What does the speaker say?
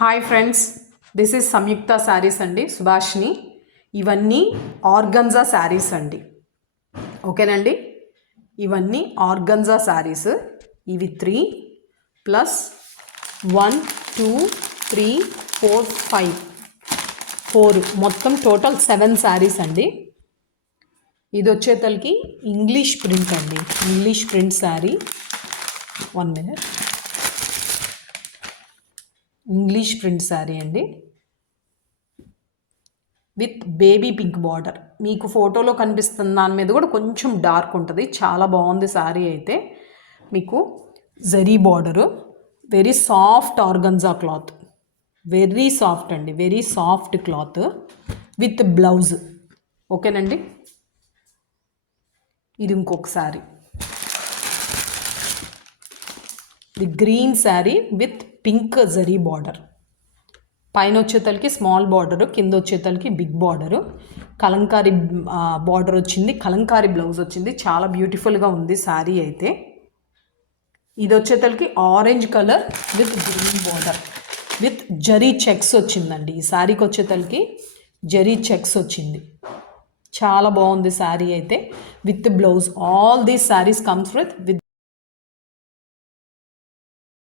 Hi friends, this is సంయుక్త శారీస్ అండి, సుభాష్ని. ఇవన్నీ organza saris అండి. ఓకేనండి, ఇవన్నీ ఆర్గన్జా శారీస్. ఇవి 3 + 1 2 3 4 5 4 మొత్తం టోటల్ 7 శారీస్ అండి. ఇది వచ్చేతలకి ఇంగ్లీష్ ప్రింట్ అండి, English print sari. 1 minute. English print sari అండి విత్ బేబీ పింక్ బార్డర్. మీకు ఫోటోలో కనిపిస్తున్న దాని మీద కూడా కొంచెం డార్క్ ఉంటుంది. చాలా బాగుంది శారీ అయితే. మీకు zari border, very soft organza cloth, very soft అండి, very soft cloth with blouse. ఓకేనండి, ఇది ఇంకొక sari, the green sari with pink zari border. పైన వచ్చేతలకి స్మాల్ బార్డరు, కింద వచ్చేతలకి బిగ్ బార్డరు, కలంకారీ బార్డర్ వచ్చింది, కలంకారీ బ్లౌజ్ వచ్చింది. చాలా బ్యూటిఫుల్గా ఉంది శారీ అయితే. ఇది వచ్చేతలకి orange colour with green border with zari checks వచ్చిందండి. ఈ శారీకి వచ్చేతలకి జరీ చెక్స్ వచ్చింది. చాలా బాగుంది శారీ అయితే with blouse. All these saris comes with